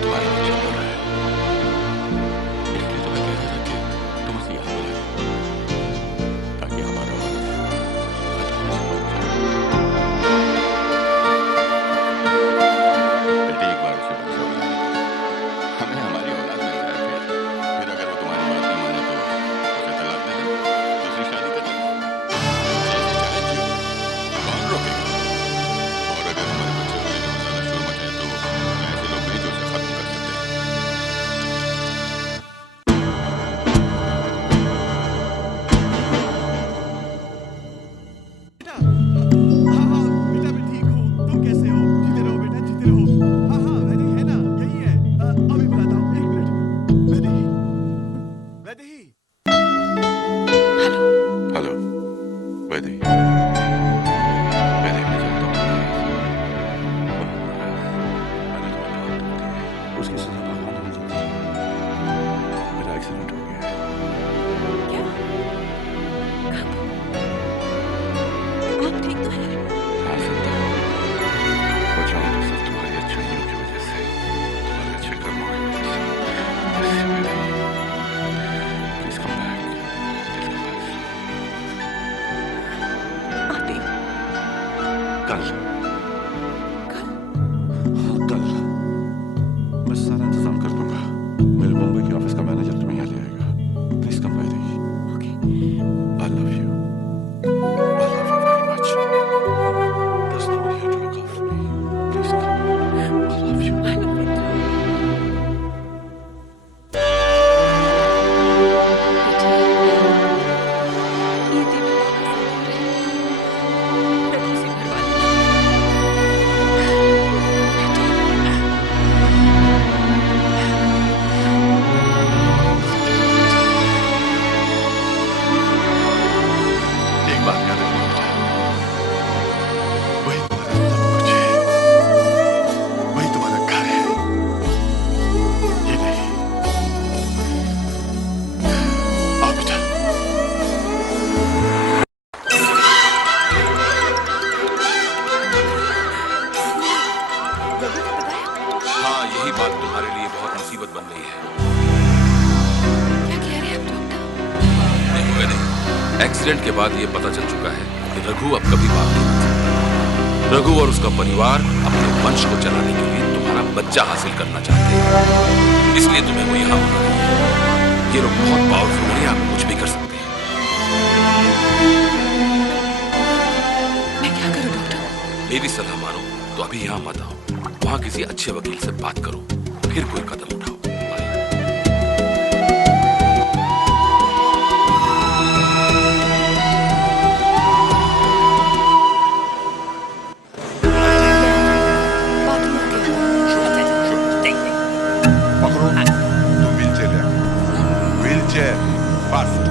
तुम्हारा बच्चा बोल रहा है, इसलिए तो मैं कह रहा था कि तुम उसे यहाँ बुला लो, ताकि हमारा वारस खत्म होने से बच जाए। बेटे, एक बार उसे बच्चा हो जाए, हमें हमारी औलाद मिल जाए। फिर अगर वो तुम्हारी बात नहीं माने तो उसे तलाक दे दो, दूसरी शादी कर लो, जैसे चाहे जियो, कौन रोकेगा? और अगर हमारे बच्चे होने में ज्यादा शोर मचाए तो ऐसे लोग भी जो उसे खत्म कर सकते हैं। बेटा, हाँ हाँ बेटा, मैं ठीक हूँ। तुम कैसे हो? जीते रहो बेटा, जीते रहो। हाँ हाँ, वैदेही है ना, यही है। अभी बुलाता हूँ, एक minute. Vaidehi, Vaidehi. Hello. Hello Vaidehi, Vaidehi, मैं जानता हूँ तुम नाराज हो, बहुत नाराज। मैंने तुम्हें बहुत दुख दिया है। उसकी सजा भगवान ने मुझे दी। मेरा एक्सीडेंट हो गया है। क्या? कब? आप ठीक तो हैं? हाँ, जिंदा हूँ। वो जाऊँ तो सिर्फ तुम्हारी अच्छाइयों की वजह से, तुम्हारे अच्छे कर्मों की वजह से। बस Vaidehi, please come back, please come back. Aunty, कल, कल? हाँ कल, मैं सारा इंतजाम कर दूंगा। मेरे मुंबई के ऑफिस का मैनेजर तुम्हें यहाँ ले आएगा। Please come Vaidehi. Okay. I love you. I love you very much. There's no one here to look after me. Please come. I love you. I love you too. ये टीवी वापस आ रहे हैं। रघु से भरवा लेना। एक बात याद रखना बेटा, वही तुम्हारा सब कुछ है, वही तुम्हारा घर है, ये नहीं। आओ बेटा। रघु को बताया? हाँ, यही बात तुम्हारे लिए बहुत मुसीबत बन गई है। क्या कह रहे हैं आप डॉक्टर? नहीं वैदेही, एक्सीडेंट के बाद ये पता चल चुका है कि रघु अब कभी बाप नहीं बन सकता। रघु और उसका परिवार अपने वंश को चलाने के लिए तुम्हारा बच्चा हासिल करना चाहते हैं, इसलिए तुम्हें वो यहाँ बुला रहे हैं। ये लोग बहुत पावरफुल हैं, आप कुछ भी कर सकते हैं। मैं क्या करूं डॉक्टर? मेरी सलाह मानो तो अभी यहाँ मत आओ, वहाँ किसी अच्छे वकील से बात करो, फिर कोई कदम उठाओ। बाय। बाथरूम आ गया। पकड़ो, तुम व्हीलचेयर ले आओ। Wheelchair, fast.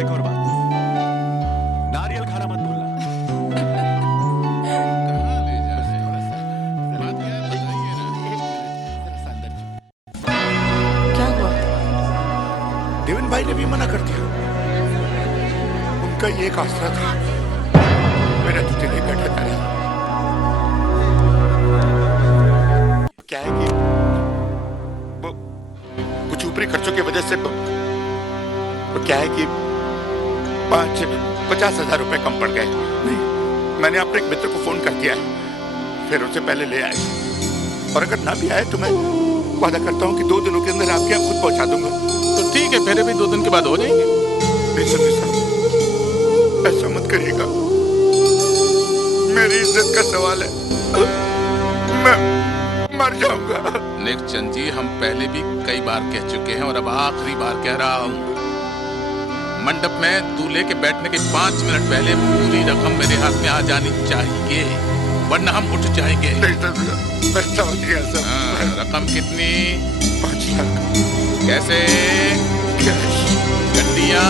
और एक और बात, नारियल खाना मत भूलना। कहाँ ले जा रहे हैं? बात क्या है बताइए ना। क्या हुआ? देवेन भाई ने भी मना कर दिया। उनका ये एक आसरा था, मेरा तुझे नहीं बैठा था। क्या है कि वो कुछ ऊपरी खर्चों की वजह से वो क्या है कि 50,000 रुपए कम पड़ गए। मैंने अपने एक मित्र को फोन कर दिया है, फिर उससे पहले ले आए। और अगर ना भी आए तो मैं वादा करता हूँ कि 2 दिनों के अंदर आपके यहाँ खुद पहुंचा दूंगा। तो ठीक है, फिर भी 2 दिन के बाद हो जाएंगे। नहीं साहब, ऐसा मत करिएगा, मेरी इज्जत का सवाल है, मैं मर जाऊंगा। नेक चंद जी, हम पहले भी कई बार कह चुके हैं और अब आखिरी बार कह रहा हूँ, मंडप में दूल्हे के बैठने के 5 मिनट पहले पूरी रकम मेरे हाथ में आ जानी चाहिए, वरना हम उठ जाएंगे। नहीं सर, मैं समझ गया सर। हाँ, रकम कितनी? 5 लाख कैसे? कैश। गड्डियाँ?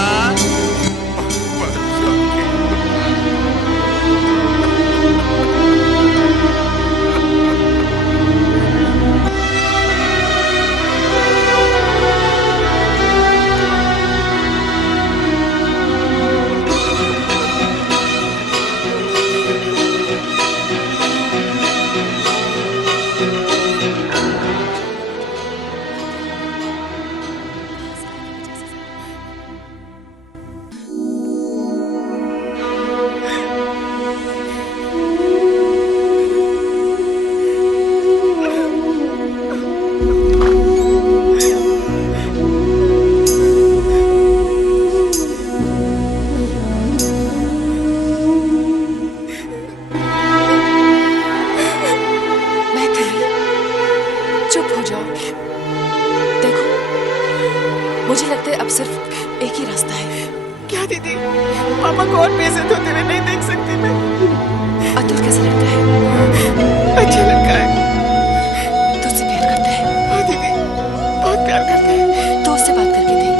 चुप हो जाओ। देखो, मुझे लगता है अब सिर्फ एक ही रास्ता है। क्या दीदी, पापा को और बेइज्जत होते हुए नहीं देख सकती मैं। अतुल कैसा लड़का है? अच्छा लड़का है। तुझसे प्यार करता है? हाँ दीदी, बहुत प्यार करते हैं। तो उससे बात करके देख,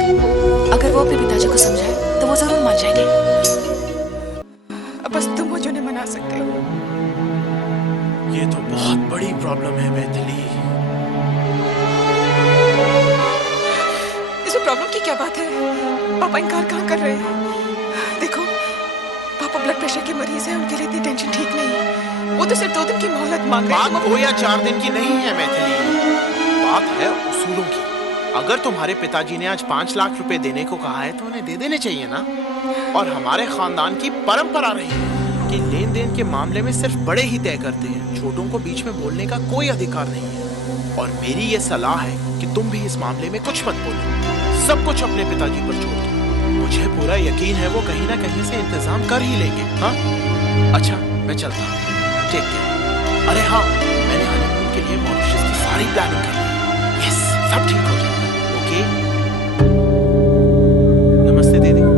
अगर वो अपने पिताजी को समझाए तो वो जरूर मान जाएंगे। अब बस तुम मुझे उन्हें मना सकते हो। ये तो बहुत बड़ी प्रॉब्लम है मैथिली। इसमें प्रॉब्लम की क्या बात है? पापा इनकार कहाँ कर रहे हैं? देखो, पापा ब्लड प्रेशर के मरीज हैं, उनके लिए इतनी टेंशन ठीक नहीं है। वो तो सिर्फ 2 दिन की मोहलत मांग रहे हैं। बात 2 या 4 दिन की नहीं है मैथिली, बात है उसूलों की। अगर तुम्हारे पिताजी ने आज 5 लाख रुपए देने को कहा है तो उन्हें दे देने चाहिए ना। और हमारे खानदान की परंपरा रही है कि लेन देन के मामले में सिर्फ बड़े ही तय करते हैं, छोटों को बीच में बोलने का कोई अधिकार नहीं है। और मेरी ये सलाह है कि तुम भी इस मामले में कुछ मत बोलो, सब कुछ अपने पिताजी पर छोड़ दो। मुझे पूरा यकीन है वो कहीं ना कहीं से इंतजाम कर ही लेंगे। हाँ, अच्छा मैं चलता हूँ, टेक केयर। अरे हाँ, मैंने हनीमून के लिए मॉरिशस की सारी प्लानिंग कर ली। यस, सब ठीक हो जाएगा। ओके, नमस्ते दीदी।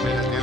मेरा दिल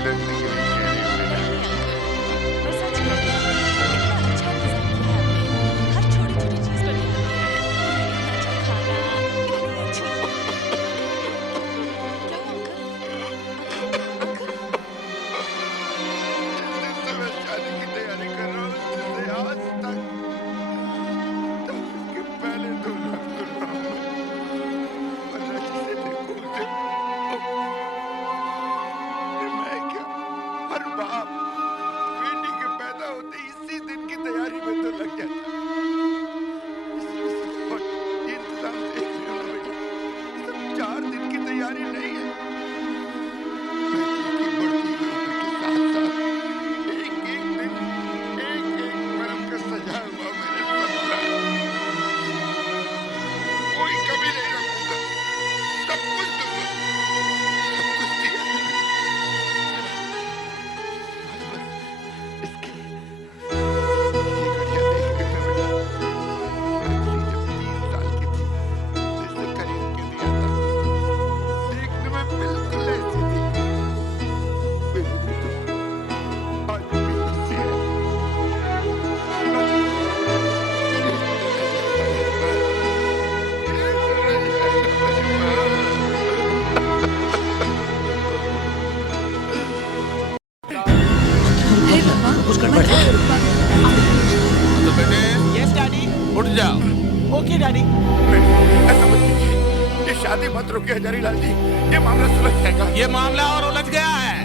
भजारी लाल जी, ये मामला सुलझ जाएगा। ये मामला और उलझ गया है।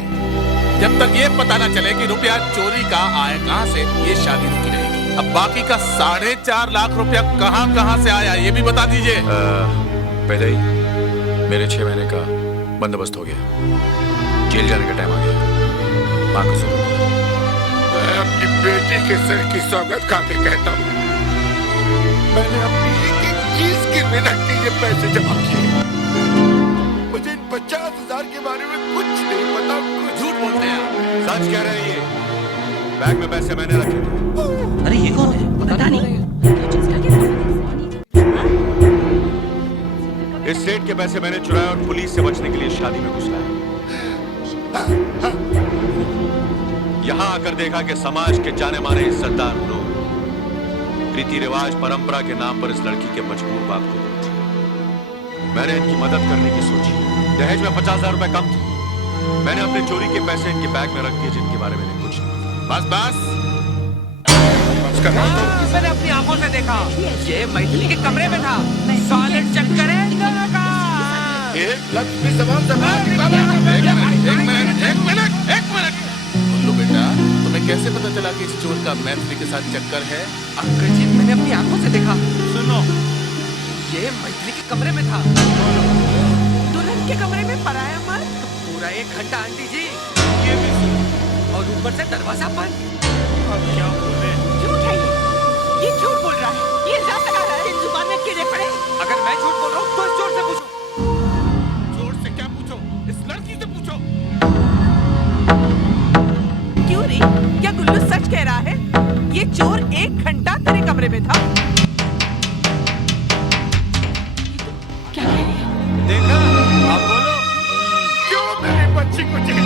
जब तक ये पता न चले कि रुपया चोरी का आए कहां से, ये शादी रुकी रहेगी। अब बाकी का 4.5 लाख रुपया कहां से आया, ये भी बता दीजिए। पहले ही मेरे 6 महीने का बंदोबस्त हो गया, जेल जाने का टाइम आ गया। माँ को सुनो, मैं अपनी बेटी के सर की सौगत खा के कहता हूँ, मैंने अपनी एक चीज गिरवी रख के ये पैसे जमा किए। मुझे इन 50,000 के बारे में कुछ नहीं पता। कुछ झूठ बोलते हैं। सच कह रहे हैं ये। बैग में पैसे मैंने रखे थे। अरे ये कौन है? पता नहीं। इस सेठ के पैसे मैंने चुराए और पुलिस से बचने के लिए शादी में घुस लाया। यहां आकर देखा कि समाज के जाने माने इज्जतदार लोग रीति रिवाज परंपरा के नाम पर इस लड़की के मजबूर बाप को लूट रहे। मैंने इनकी मदद करने की सोची। दहेज में 50,000 रुपए कम थे। मैंने अपने चोरी के पैसे इनके बैग में रख दिए, जिनके बारे में इन्हें कुछ नहीं पता। बस मैंने अपनी आंखों से देखा, ये मैथिली के कमरे में था। सॉलिड चक्कर है इन दोनों का। एक मिनट। बोलो बेटा, तुम्हें कैसे पता चला कि इस चोर का मैथिली के साथ चक्कर है? अंकल जी, मैंने अपनी आंखों से देखा। सुनो, ये मैथिली के कमरे में था। दुल्हन के कमरे में पराया मर्द। पूरा 1 घंटा आंटी जी, ये भी सुनो। और ऊपर से दरवाजा बंद। अब क्या बोले? झूठ है ये झूठ बोल रहा है। ये इल्जाम लगा रहा है। जुबान में कीड़े पड़े। अगर मैं झूठ बोल रहा हूँ तो इस चोर से पूछो। चोर से क्या पूछो? इस लड़की से पूछो। क्यों रे? क्या गुल्लू सच कह रहा है? ये चोर 1 घंटा तेरे कमरे में था। क्या कह रही है? देखा? अब बोलो। क्यों मेरी बच्ची को जेल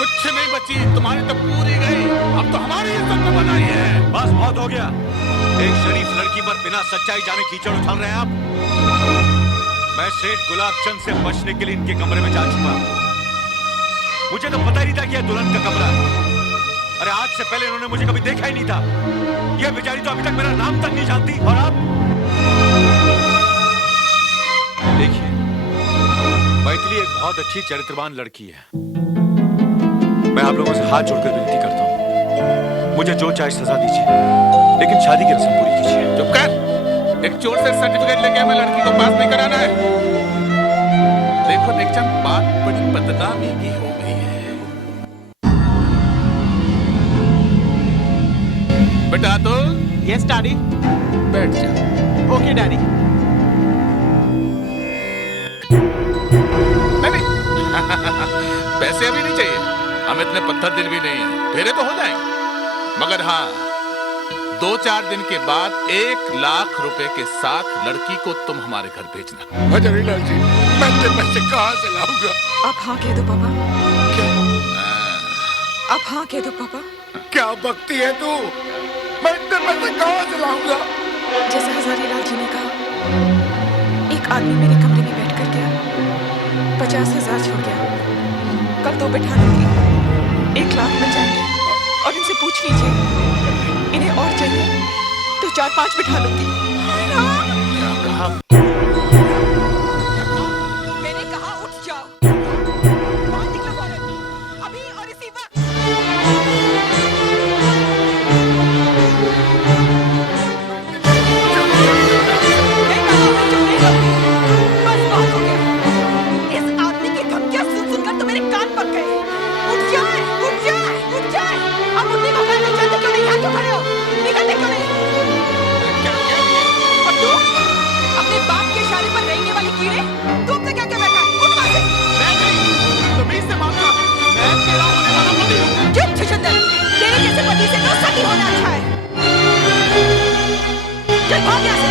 कुछ नहीं बची, तुम्हारी तो पूरी गई। अब तो हमारी इज्जत को बनाई है। बस बहुत हो गया। एक शरीफ लड़की पर बिना सच्चाई जाने कीचड़ उछाल रहे हैं आप। मैं सेठ गुलाब चंद से बचने के लिए इनके कमरे में जा चुका। मुझे तो पता ही नहीं था कि यह दुल्हन का कमरा है। अरे आज से पहले इन्होंने मुझे कभी देखा ही नहीं था। यह बेचारी तो अभी तक मेरा नाम तक नहीं जानती। और आप देखिए, मैथिली एक बहुत अच्छी चरित्रवान लड़की है। मैं आप लोगों से हाथ जोड़कर विनती करता हूँ, मुझे जो चाहे सजा दीजिए, लेकिन शादी की रस्म पूरी कीजिए। चुप कर। एक चोर से सर्टिफिकेट लेके हमें लड़की को पास नहीं कराना है। देखो नेकचंद, बात बड़ी बदनामी की हो गई है। बेटा तो यस डैडी। बैठ जा। Okay daddy. नहीं पैसे अभी नहीं चाहिए, हम इतने पत्थर दिल भी नहीं है। फेरे तो हो जाएंगे, मगर हाँ 2-4 दिन के बाद 1 लाख रुपए के साथ लड़की को तुम हमारे घर भेजना। भजारी लाल जी, मैं इतने पैसे कहाँ से लाऊंगा? अब हाँ कह दो पापा। क्या? अब हाँ कह दो पापा। क्या बकती है तू? मैं इतने पैसे कहाँ से लाऊंगा? जैसे हजारी लाल जी ने कहा, एक आदमी मेरे कमरे में बैठ कर गया, 50,000 छोड़ गया। कल 2 बैठा लूंगी, 1 लाख मिल जाएंगे। और इनसे पूछ लीजिए, इन्हें और चाहिए तो 4-5 बैठा लूंगी। क्या कहा? मैंने कहा उठ जाओ। बाहर निकलो फौरन, अभी और इसी वक्त। नहीं कहा, मैं चुप नहीं रहूंगी। बस बहुत हो गया। इस आदमी की धमकियां सुन-सुनकर तो मेरे कान पक गए। उठ जाए, उठ जाए, उठ जाए। अब उठने को कहते चलते क्यों नहीं? यहाँ क्यों खड़े हो? निकलते क्यों नहीं? और तू अपने बाप के इशारे पर रहने वाली कीड़े, तू अपने क्या क्या बैठा है? उठ वहाँ से। मैं नहीं, तमीज से मांगता। मैं तेरा होने वाला पति हूँ। चुप छुछुंदर, तेरे जैसे पति से तो सती होना अच्छा है। चल भाग यहाँ से।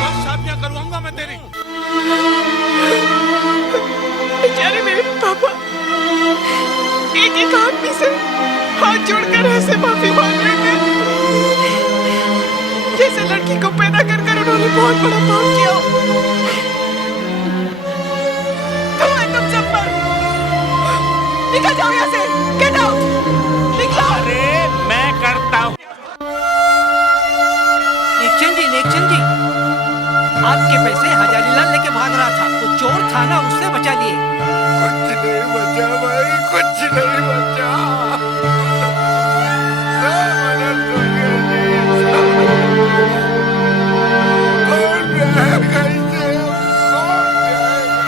कब शादियां करवाऊंगा मैं तेरी? बेचारे मेरे पापा एक आदमी से हाथ जोड़कर ऐसे माफी मांग रहे थे, जैसे लड़की को पैदा कर उन्होंने बहुत बड़ा पाप किया। तुम है तुम सब पर। निकल जाओ यहाँ से। Get out. निकलो। अरे मैं करता हूँ। हक के पैसे हजारीलाल लेके भाग रहा था, वो चोर था ना, उससे बचा लिए। कुछ नहीं बचा भाई, कुछ नहीं बचा। सब अलग हो गया जी, सब अलग हो गया। कौन जाएगा इसे? कौन जाएगा?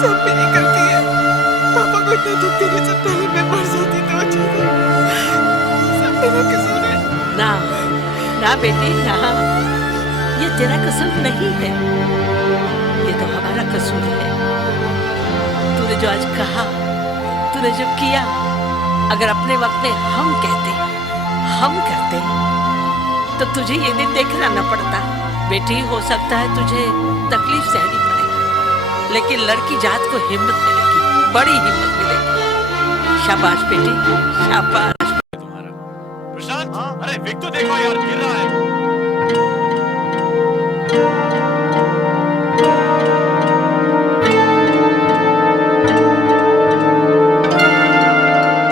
सब मेरी गलती है। पापा को इतना दुख देने से पहले मैं मर जाती तो अच्छा था। सब मेरा कसूर है। ना ना बेटी ना, ये तेरा कसूर नहीं है, ये तो हमारा कसूर है। तूने जो आज कहा, तूने जो किया, अगर अपने वक्त में हम करते तो तुझे ये दिन देखना न पड़ता। बेटी, हो सकता है तुझे तकलीफ सहनी पड़े, लेकिन लड़की जात को हिम्मत मिलेगी, बड़ी हिम्मत मिलेगी। शाबाश बेटी, शाबाश। प्रशांत, अरे विक तो देखो यार, गिर रहा है।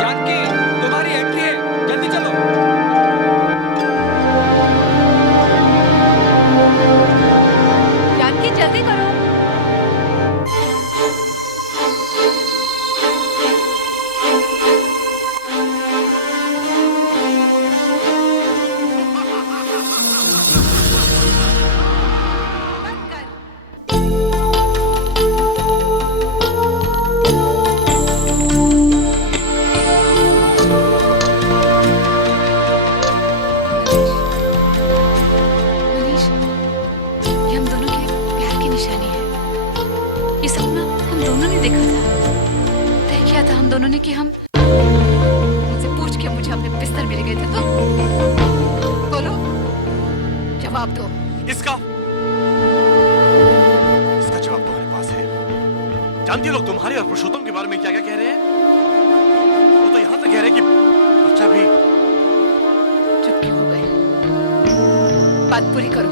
जानकी, तुम्हारी एंट्री है, जल्दी चलो। जानकी जल्दी करो। मनीष, ये हम दोनों के प्यार की निशानी है। ये सपना हम दोनों ने देखा था, तय किया था हम दोनों ने कि हम मुझसे पूछ के मुझे अपने बिस्तर में ले गए थे। तो बोलो, जवाब दो। इसका जवाब तुम्हारे पास है। जानती हो लोग तुम्हारे और पुरुषोत्तम के बारे में क्या क्या कह रहे हैं? वो तो यहाँ तक कह रहे हैं कि बच्चा भी। चुप क्यों हो गए? बात पूरी करो।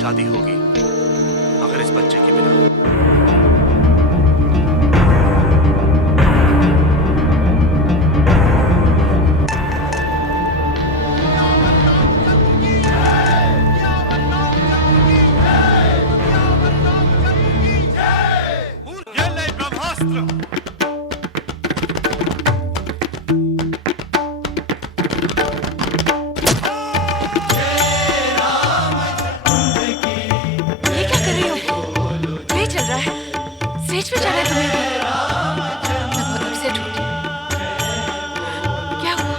शादी होगी अगर इस बच्चे के बिना। ये ले ब्रह्मास्त्र। ये क्या कर रही हो? प्ले चल रहा है, स्टेज पे जाना है तुम्हें। मैं बहुत अपसेट हूँ। क्या हुआ?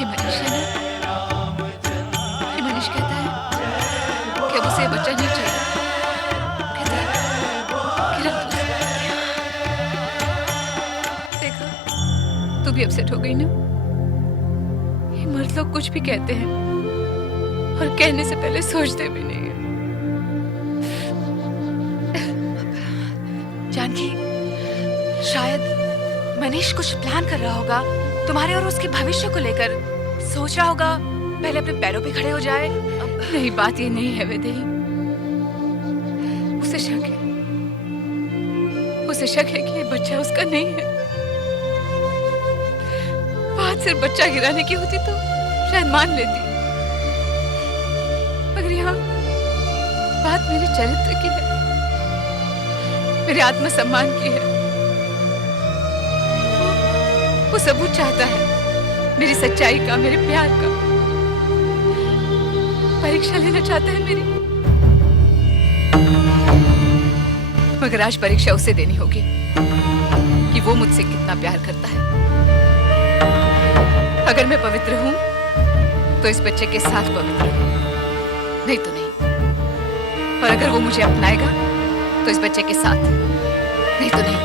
ये मनीष है ना? ये मनीष कहता है कि अब उसे ये बच्चा नहीं चाहिए। कहता है कि रख दो। देखो, तू भी अपसेट हो गई ना? ये मर्द लोग कुछ भी कहते हैं और कहने से पहले सोचते भी नहीं है। जानकी, शायद मनीष कुछ प्लान कर रहा होगा तुम्हारे और उसके भविष्य को लेकर। सोच रहा होगा पहले अपने पैरों पे खड़े हो जाए। नहीं, बात ये नहीं है वैदेही। उसे शक है कि ये बच्चा उसका नहीं है। बात सिर्फ बच्चा गिराने की होती तो शायद मान लेती, मगर यहाँ बात मेरे चरित्र की है, मेरे आत्मसम्मान की है। वो सबूत चाहता है मेरी सच्चाई का, मेरे प्यार का। परीक्षा लेना चाहता है मेरी, मगर आज परीक्षा उसे देनी होगी कि वो मुझसे कितना प्यार करता है। अगर मैं पवित्र हूं तो इस बच्चे के साथ पवित्र हूं, नहीं तो नहीं। और अगर वो मुझे अपनाएगा तो इस बच्चे के साथ, नहीं तो नहीं।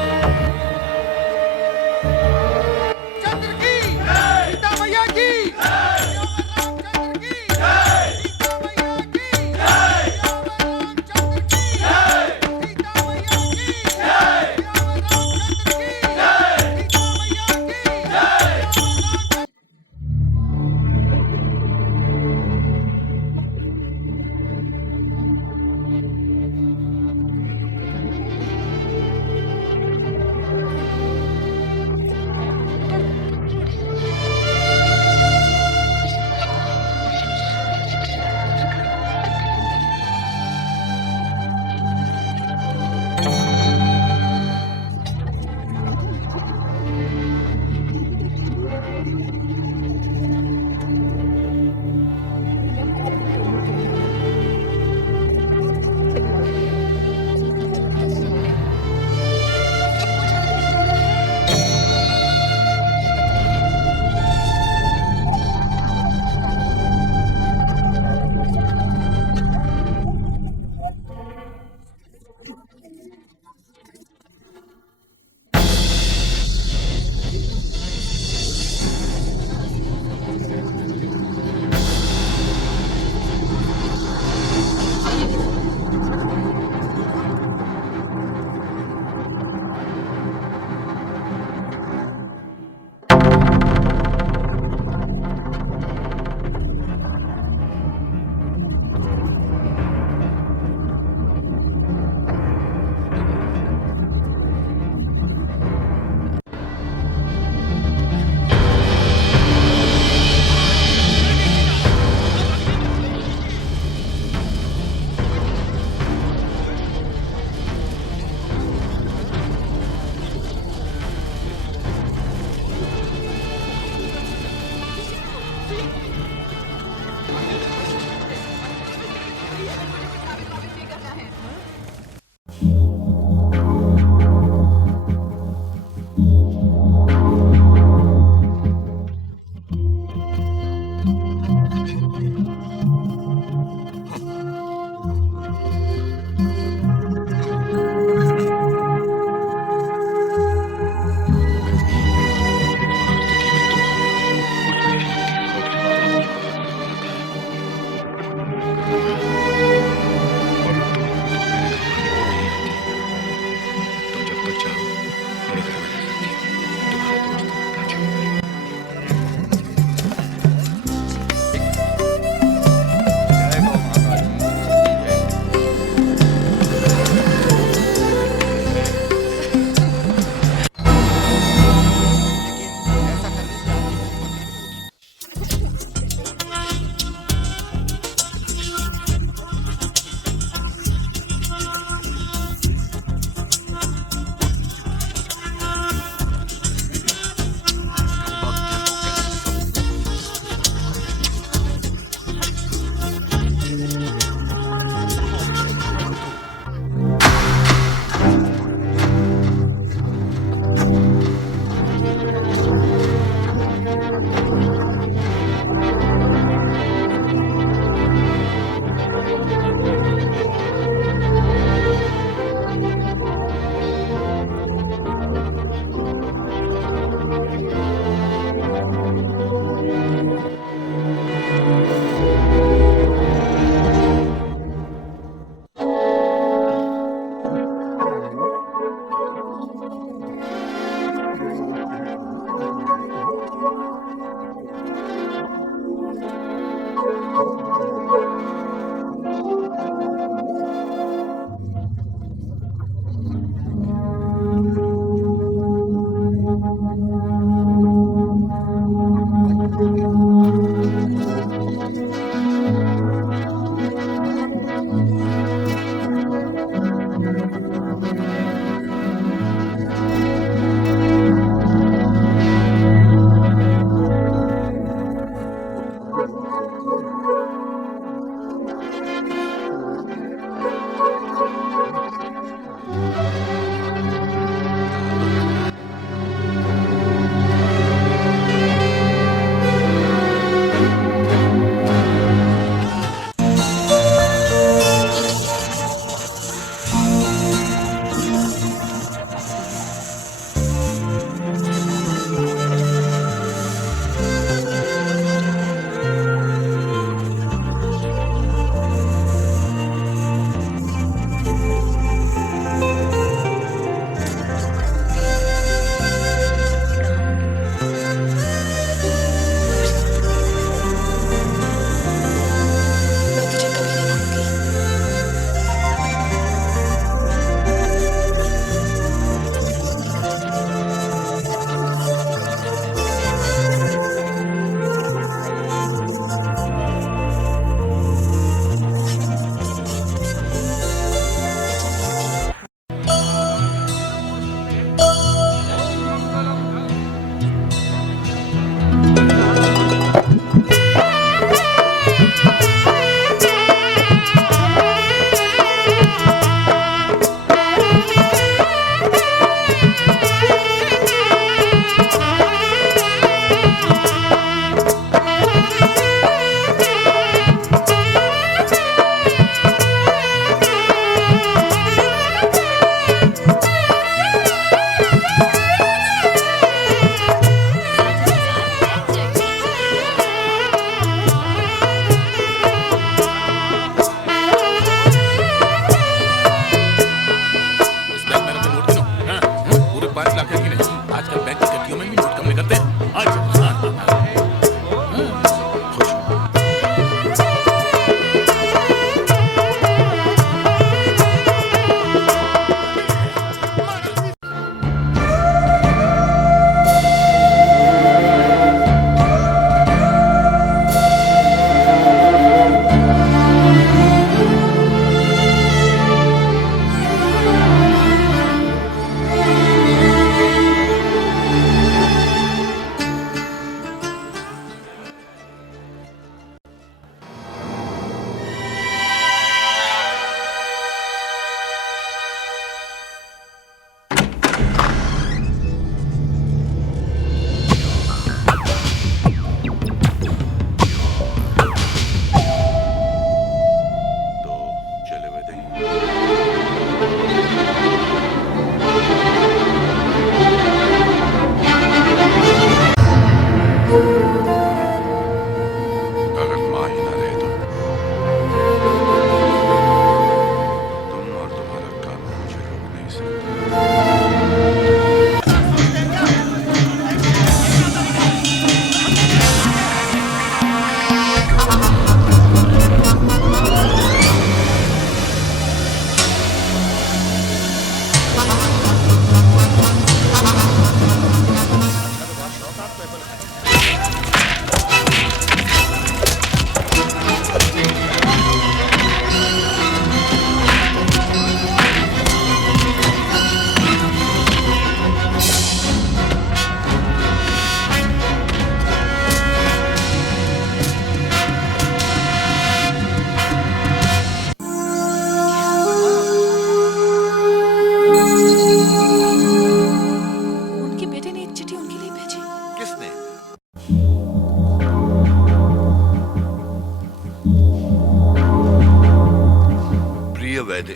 वैद्य,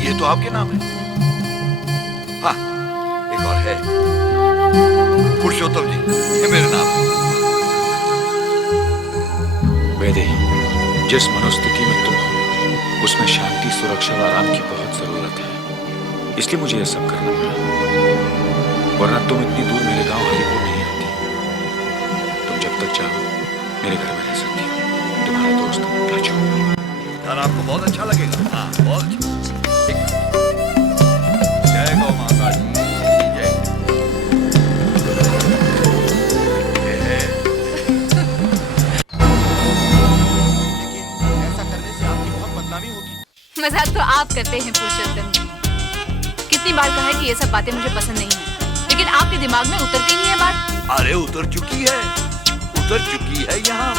ये तो आपके नाम है। हाँ, एक और है, पुरुषोत्तम जी, ये मेरा नाम है। वैदे, जिस मनोस्थिति में तुम हो उसमें शांति, सुरक्षा और आराम की बहुत जरूरत है, इसलिए मुझे यह सब करना पड़ा। वरना तुम इतनी दूर मेरे गांव हरिपुर नहीं आती। तुम जब तक चाहो मेरे घर में रह सकती हो। तुम्हारा दोस्त राजू। यार आपको बहुत अच्छा लगेगा। हाँ, बहुत अच्छा। जय गौ माता जी, जय। लेकिन ऐसा करने से आपकी बहुत बदनामी होगी। मजाक तो आप करते हैं पुरुषोत्तम जी। कितनी बार कहा है कि ये सब बातें मुझे पसंद नहीं है, लेकिन आपके दिमाग में उतरती नहीं है बात। अरे उतर चुकी है यहाँ,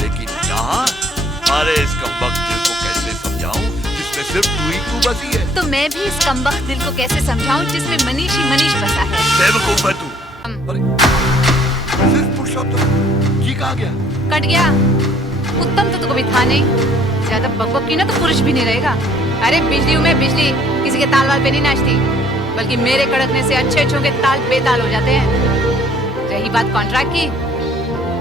लेकिन यहाँ अरे इस कमबख्त दिल को कैसे समझाऊं जिसमें सिर्फ तू बसी है। तो मैं भी इस कमबख्त दिल को कैसे समझाऊं जिसमें मनीष ही मनीष बसा है। बेवकूफ है तू। अरे सिर्फ पुरुषोत्तम जी कहाँ गया? कट गया। उत्तम तो कभी था नहीं। ज्यादा बकबक की ना तो पुरुष भी नहीं रहेगा। अरे बिजली हूँ मैं, बिजली किसी के ताल वाल पे नहीं नाचती, बल्कि मेरे कड़कने से अच्छे अच्छों के ताल बेताल हो जाते हैं। रही बात कॉन्ट्रैक्ट की,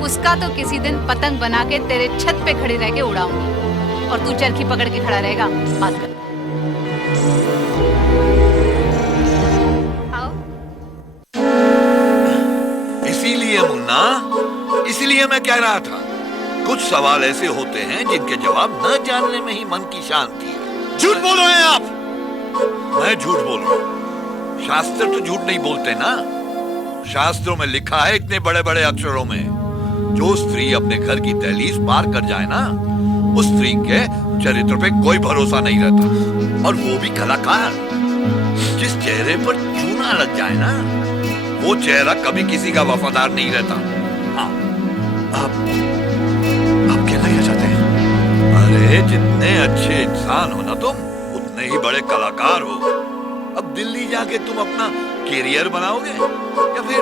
उसका तो किसी दिन पतंग बना के तेरे छत पे खड़ी रह के उड़ाऊंगी और तू चरखी पकड़ के खड़ा रहेगा। बात कर। आओ। इसीलिए मुन्ना, इसीलिए मैं कह रहा था, कुछ सवाल ऐसे होते हैं जिनके जवाब न जानने में ही मन की शांति है। झूठ बोल रहे हैं आप। मैं झूठ बोल रहा हूँ? शास्त्र तो झूठ नहीं बोलते ना। शास्त्रों में लिखा है इतने बड़े बड़े अक्षरों में, जो स्त्री अपने घर की दहलीज पार कर जाए ना, उस स्त्री के चरित्र पे कोई भरोसा नहीं रहता। और वो भी कलाकार। जिस चेहरे पर चूना लग जाए ना, वो चेहरा कभी किसी का वफादार नहीं रहता। हाँ, आप क्या कहना चाहते हैं? अरे जितने अच्छे इंसान हो ना तुम, उतने ही बड़े कलाकार हो। अब दिल्ली जाके तुम अपना कैरियर बनाओगे या फिर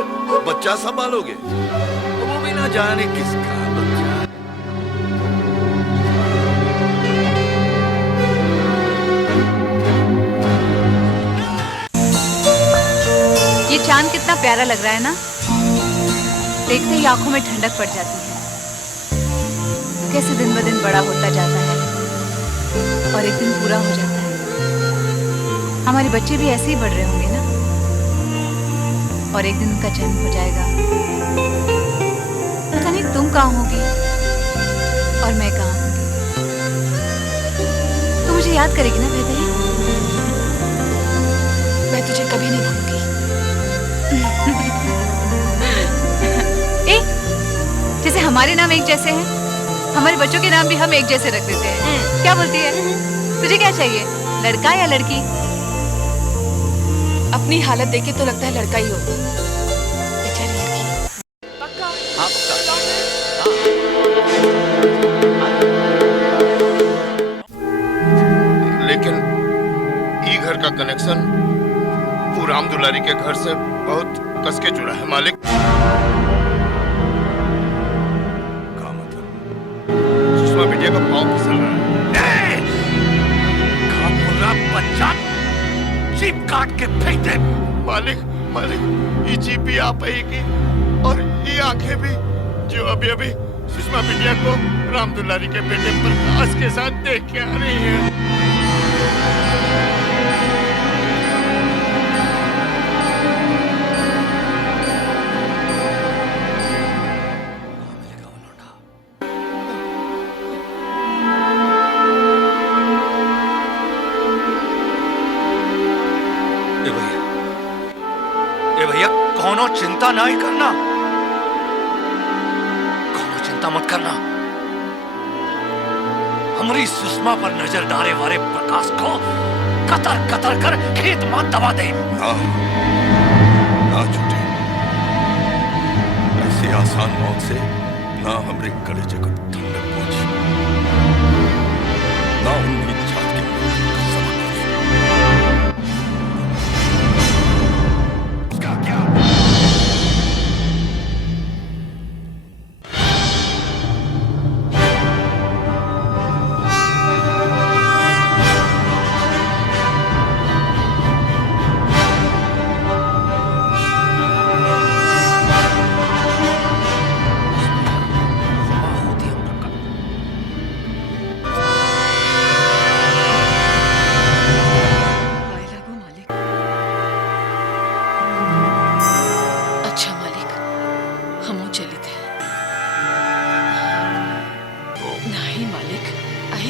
बच्चा संभालोगे, तो वो भी ना जाने किसका बच्चा। ये चांद कितना प्यारा लग रहा है ना, देखते ही आंखों में ठंडक पड़ जाती है। कैसे दिन ब दिन बड़ा होता जाता है और एक दिन पूरा हो जाता है। हमारे बच्चे भी ऐसे ही बढ़ रहे होंगे ना, और एक दिन उनका जन्म हो जाएगा। पता नहीं तुम कहाँ होगी और मैं कहाँ होंगी। तू मुझे याद करेगी ना वैदेही? मैं तुझे कभी नहीं भूलूंगी। जैसे हमारे नाम एक जैसे हैं, हमारे बच्चों के नाम भी हम एक जैसे रख देते हैं। क्या बोलती है? तुझे क्या चाहिए, लड़का या लड़की? अपनी हालत देखे तो लगता है लड़का ही हो। बेचारी लड़की। पक्का? लेकिन ई घर का कनेक्शन वो राम दुलारी के घर से बहुत कसके जुड़ा है मालिक। क्या मतलब? सुषमा बिटिया का पाँव फिसल रहा है। क्या बोल रहा बच्चा? जीप काट के फेंक दे। मालिक, ये जीप भी आप ही की और ये आंखें भी, जो अभी अभी सुषमा बिटिया को राम दुलारी के बेटे प्रकाश के साथ देख के आ रही है। ए भैया, कोनो चिंता नहीं करना, कोनो चिंता मत करना। हमारी सुषमा पर नजर डाले वाले प्रकाश को कतर कतर कर खेत में दबा दे। ना छूटे। ऐसी आसान मौत से ना हमरे कलेजे को ठंडक पहुंची, ना उनकी छाती में सबक लगी। उसका क्या?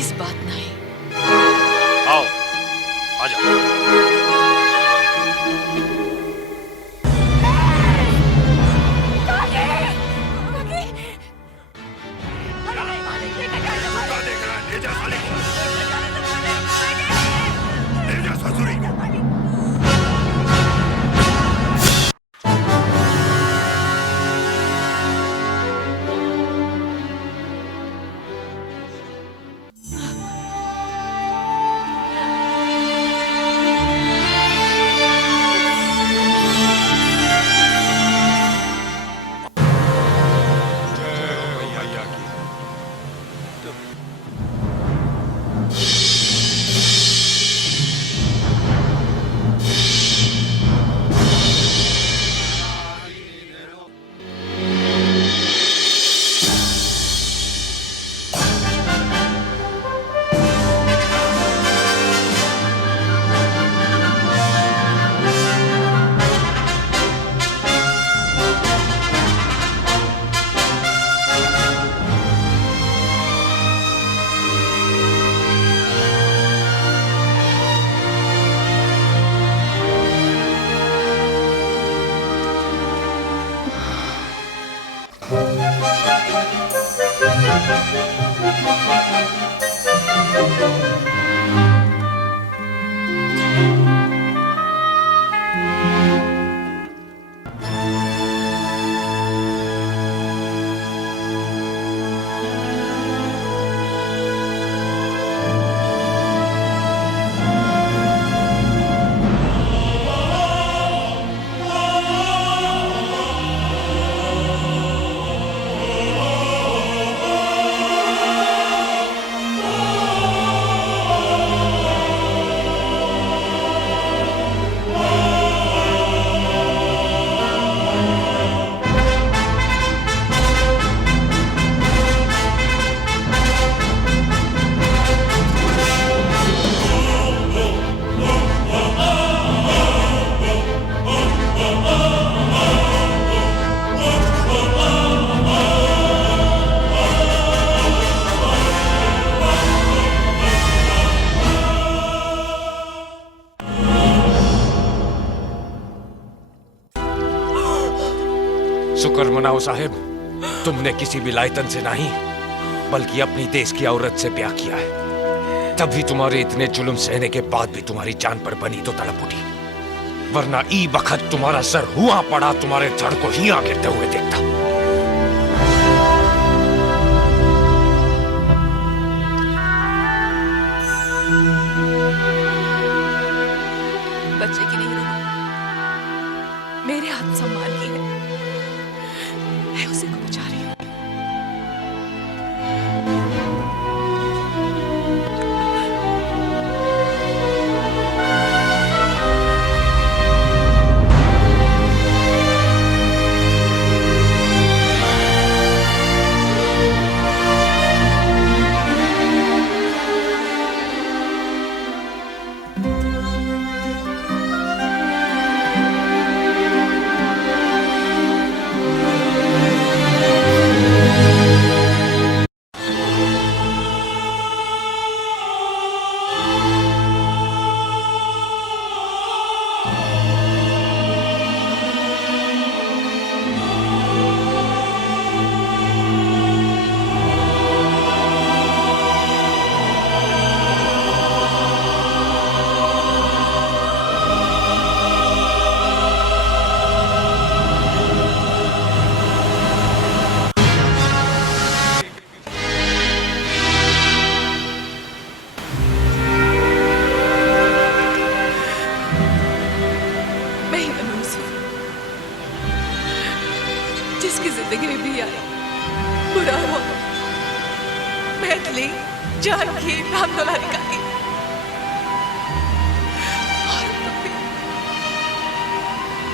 प्लीज बात नहीं। आओ आ जाओ। शुक्र मनाओ साहिब, तुमने किसी विलायतन से नहीं बल्कि अपनी देश की औरत से ब्याह किया है। तभी तुम्हारे इतने जुल्म सहने के बाद भी तुम्हारी जान पर बनी तो तड़प उठी, वरना ई वक्त तुम्हारा सर हुआ पड़ा तुम्हारे धड़ को ही गिरते हुए देखता। बच्चे की नहीं रही, मेरे आत्मसम्मान की है। मैं उसी को बचा रही हूँ। जिसकी जिंदगी में भी आया बुरा हुआ, मैथिली, जानकी, रामदुलारी का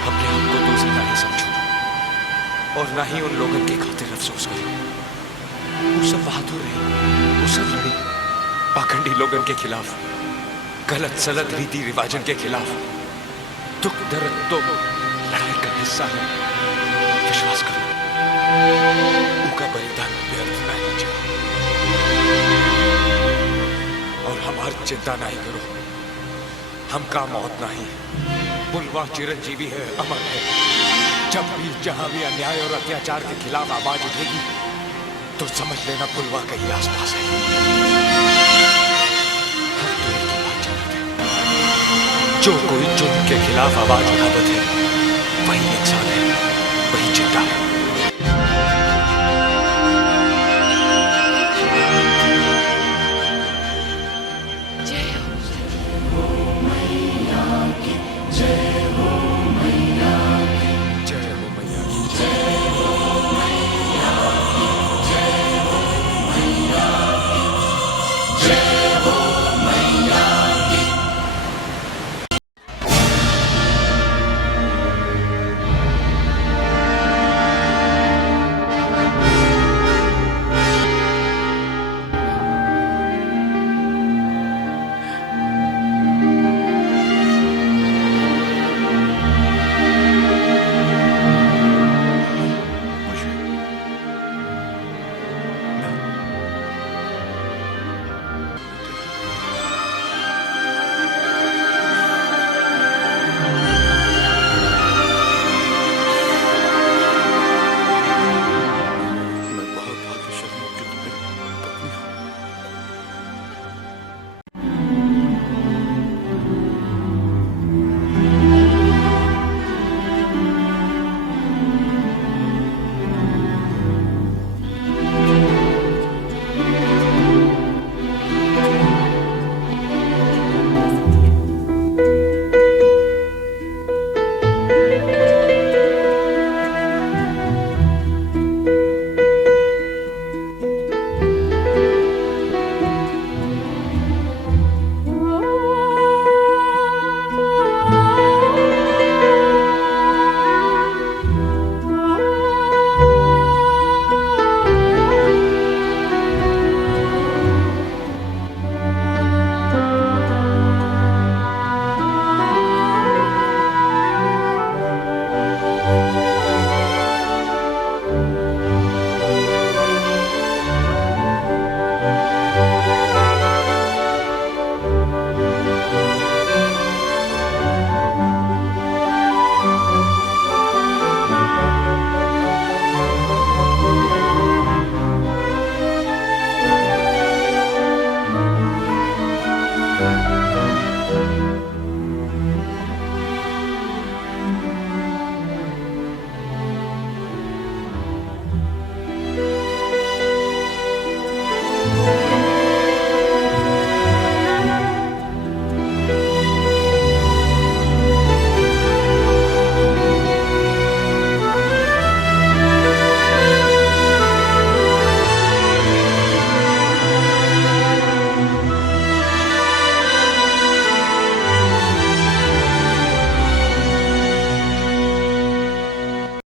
अपने आप को दोषी नहीं समझो और ना ही उन लोगों के खातिर अफसोस करो। वो सब बहादुर रहे, वो सब लड़े पाखंडी लोगों के खिलाफ, गलत सलत रीति रिवाजन के खिलाफ। दुख दर्द तो लड़ाई का हिस्सा है, विश्वास करो। उनका बलिदान व्यर्थ नहीं जाए। चिंता नहीं करो, हमका मौत नहीं, पुलवा चिरंजीवी है, अमर है। जब भी जहां भी अन्याय और अत्याचार के खिलाफ आवाज उठेगी तो समझ लेना पुलवा कहीं आसपास है। हम तो एक ही बात जानते हैं, जो कोई जुर्म के खिलाफ आवाज उठावत है वही इंसान है, वही जिंदा है।